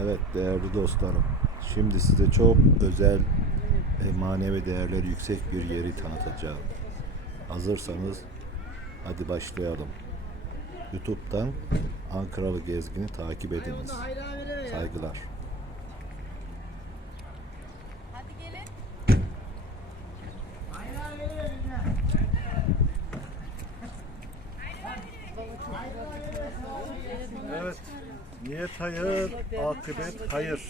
Evet değerli dostlarım. Şimdi size çok özel ve manevi değerleri yüksek bir yeri tanıtacağım. Hazırsanız hadi başlayalım. YouTube'dan Ankaralı Gezgin'i takip ediniz. Saygılar. Hadi gelin. Evet. Niyet hayır, akıbet hayır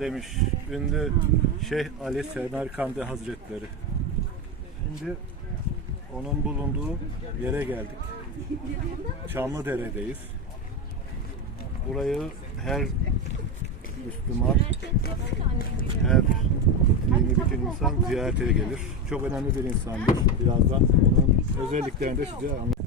demiş ünlü Şeyh Ali Semerkandi Hazretleri. Şimdi onun bulunduğu yere geldik. Çamlıdere'deyiz. Burayı her Müslüman, her dini bütün insan ziyarete gelir. Çok önemli bir insandır. Birazdan onun özelliklerini de size anlatacağım.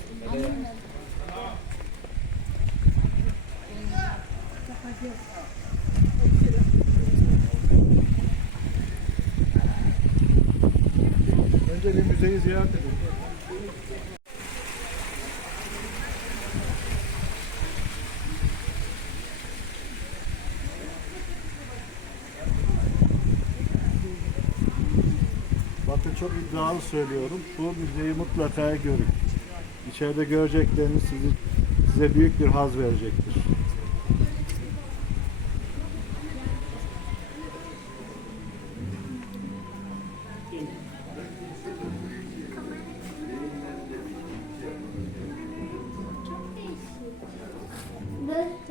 Önce müzeyi ziyaret edelim. Bakın çok iddialı söylüyorum. Bu müzeyi mutlaka görün. İçeride görecekleriniz sizi, size büyük bir haz verecektir.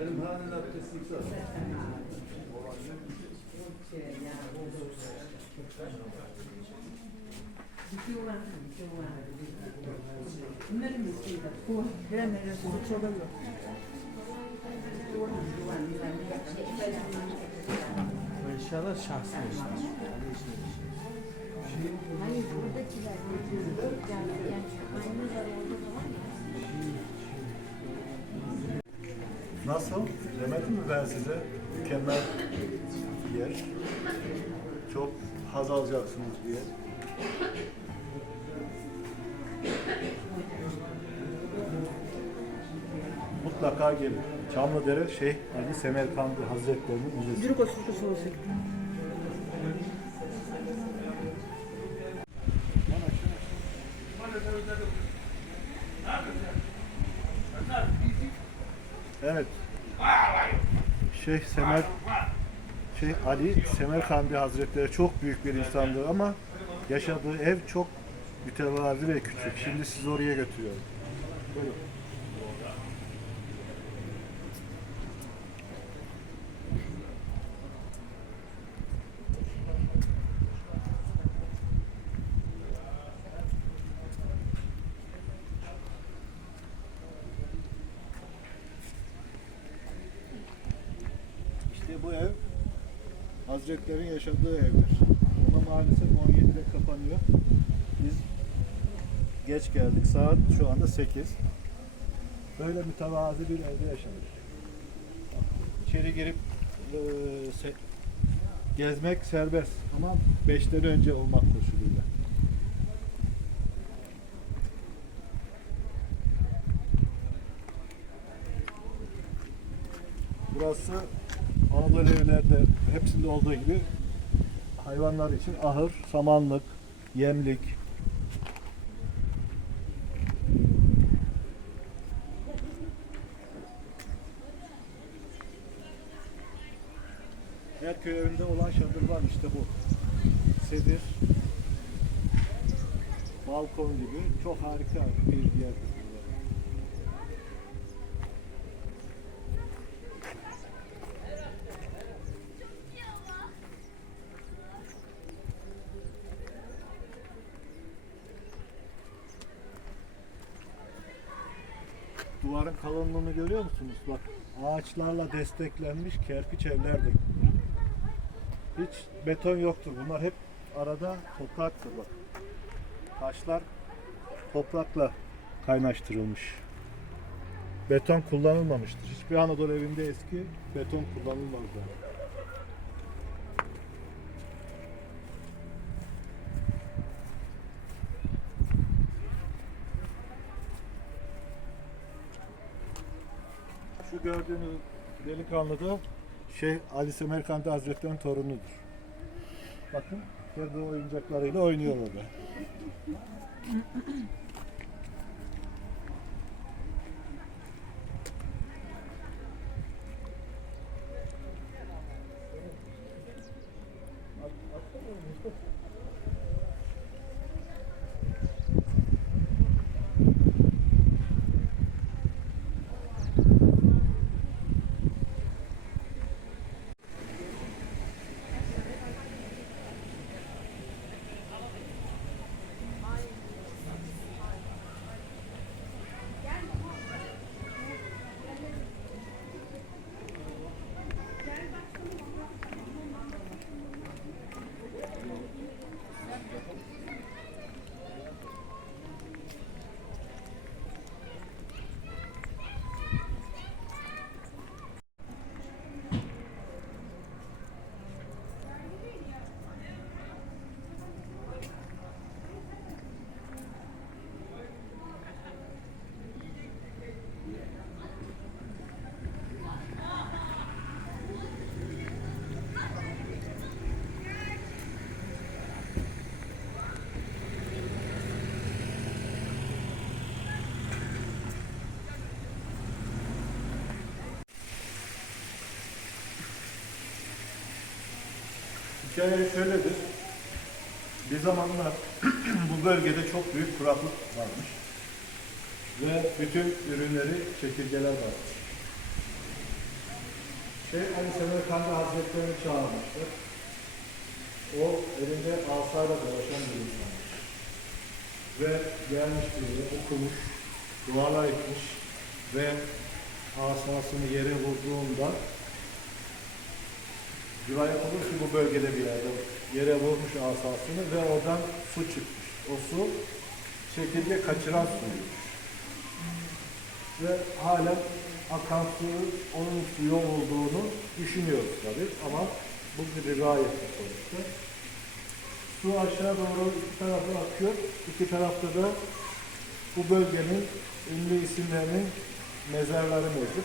Benim halen abdesti yıkar. Bitiyorlar, bitiyorlar yok. İnşallah şahsi olsun. Hayır buradakiler. Yani, yani zaman Nasıl? Demedim mi ben size? Mükemmel bir yer. Çok haz alacaksınız bir yer. Mutlaka gelin. Çamlıdere Şeyh Ali Semerkandi Hazretleri'nin müzesi. Yürü koşu koşu olsun. Evet. Şeyh Semer Şeyh Ali Semerkandi Hazretleri çok büyük bir insandı ama yaşadığı ev çok mütevazi ve küçük. Şimdi sizi oraya götürüyorum. Buyurun. Bu ev Hazretlerin yaşadığı evdir. Ama maalesef 17'de kapanıyor. Biz geç geldik. Saat şu anda 8. Böyle mütevazi bir evde yaşanır. İçeri girip eee, se- gezmek serbest ama 5'ten önce olmak koşuluyla. Burası Anadolu evlerde hepsinde olduğu gibi hayvanlar için ahır, samanlık, yemlik. Her köy evinde olan çadır var işte bu. Sedir, balkon gibi çok harika bir yer. Kalınlığını görüyor musunuz? Bak ağaçlarla desteklenmiş kerpiç evlerdir. Hiç beton yoktur. Bunlar hep arada topraktır bak. Taşlar toprakla kaynaştırılmış. Beton kullanılmamıştır. Hiçbir Anadolu evinde eski beton kullanılmazdı. Gördüğünüz delikanlı da Şeyh Ali Semerkandi Hazretleri'nin torunudur. Bakın kendi oyuncaklarıyla oynuyor orada. Hikaye şöyledir. Bir zamanlar bu bölgede çok büyük kuraklık varmış. Ve bütün ürünleri çekirgeler varmış. Şey Ali Semerkandi Hazretleri'ni çağırmıştır. O elinde asayla dolaşan bir insanmış. Ve gelmiş buraya okumuş, dualar etmiş ve asasını yere vurduğunda rivayet olur ki bu bölgede bir yerde yere vurmuş asasını ve oradan su çıkmış. O su şekilde kaçıran suymuş. Ve halen akan suyun onun suyu olduğunu düşünüyoruz tabii ama bu bir rivayet sonuçta. Su aşağı doğru iki tarafa akıyor. İki tarafta da bu bölgenin ünlü isimlerinin mezarları mevcut.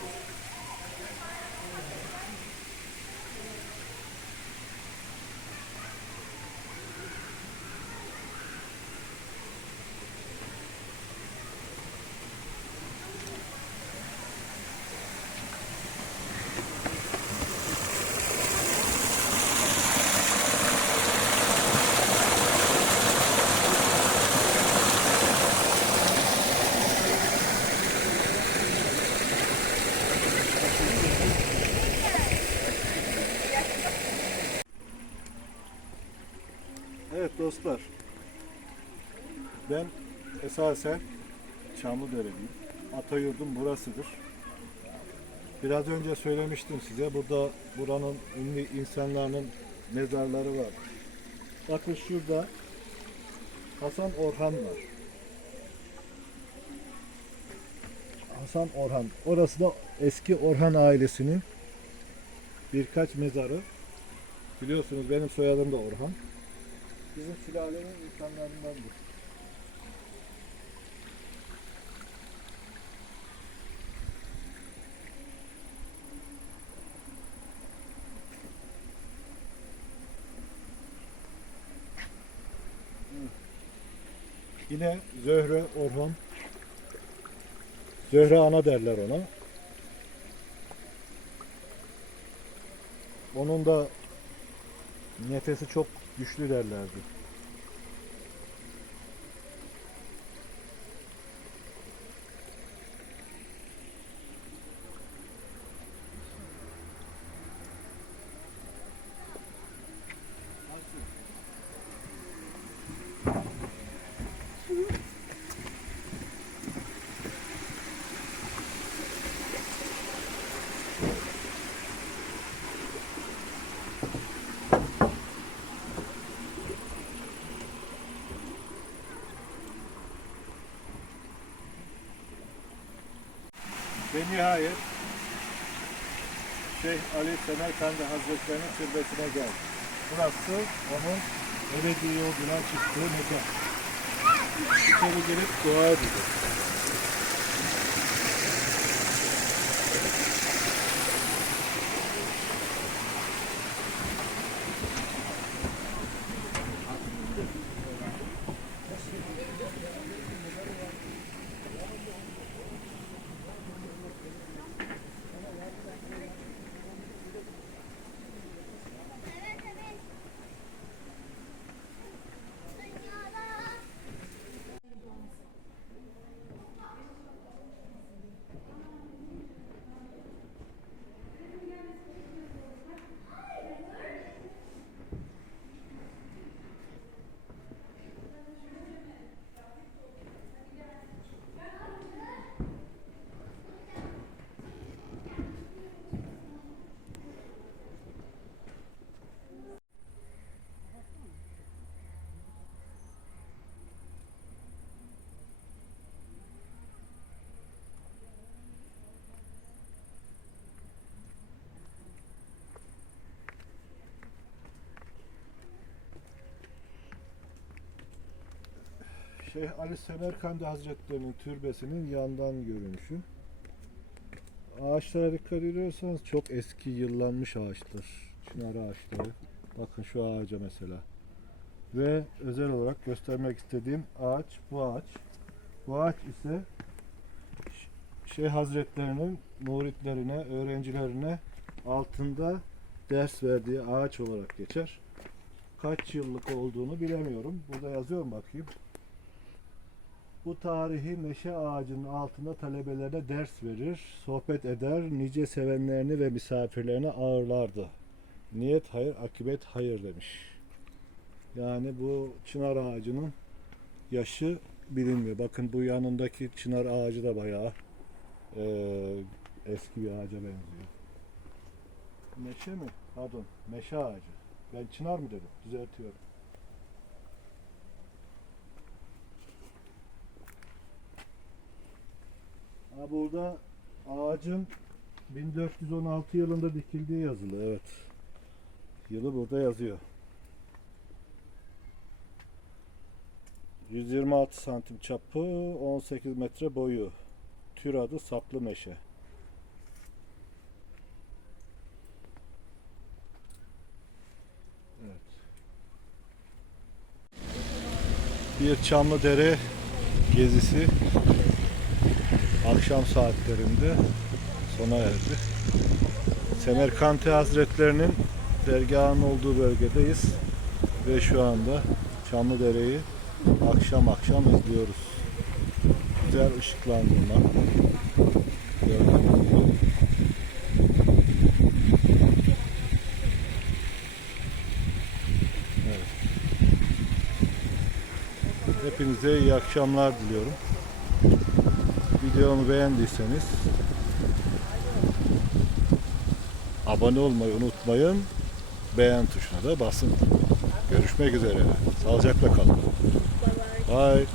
Evet dostlar. Ben esasen Çamlıdereliyim. Atayurdum burasıdır. Biraz önce söylemiştim size. Burada buranın ünlü insanların mezarları var. Bakın şurada Hasan Orhan var. Hasan Orhan. Orası da eski Orhan ailesinin birkaç mezarı. Biliyorsunuz benim soyadım da Orhan. Bizim sülalenin insanlarındandır. Yine Zöhre Orhan. Zöhre ana derler ona. Onun da nefesi çok güçlü derlerdi. Ve nihayet Şeyh Ali Semerkandi Hazretleri'nin türbesine geldi. Burası onun ebedi yolculuğa çıktığı mekan. İçeri girip dua edecek. Şeyh Ali Semerkandi Hazretleri'nin türbesinin yandan görünüşü. Ağaçlara dikkat ediyorsanız çok eski yıllanmış ağaçlar. Çınar ağaçları. Bakın şu ağaca mesela. Ve özel olarak göstermek istediğim ağaç bu ağaç. Bu ağaç ise Şeyh Hazretlerinin muritlerine, öğrencilerine altında ders verdiği ağaç olarak geçer. Kaç yıllık olduğunu bilemiyorum. Burada yazıyorum bakayım. Bu tarihi meşe ağacının altında talebelerine ders verir, sohbet eder, nice sevenlerini ve misafirlerini ağırlardı. Niyet hayır, akibet hayır demiş. Yani bu çınar ağacının yaşı bilinmiyor. Bakın bu yanındaki çınar ağacı da bayağı eee, eski bir ağaca benziyor. Meşe mi? Pardon. Meşe ağacı. Ben çınar mı dedim? Düzeltiyorum. Ha burada ağacın 1416 yılında dikildiği yazılı. Evet. Yılı burada yazıyor. 126 santim çapı, 18 metre boyu. Tür adı saplı meşe. Evet. Bir Çamlıdere gezisi akşam saatlerinde sona erdi. Semerkantı Hazretlerinin dergahının olduğu bölgedeyiz ve şu anda Çamlıdere'yi akşam akşam izliyoruz. Güzel ışıklandırma. Evet. Hepinize iyi akşamlar diliyorum. Videomu beğendiyseniz abone olmayı unutmayın. Beğen tuşuna da basın. Görüşmek üzere. Sağlıcakla kalın. Bye.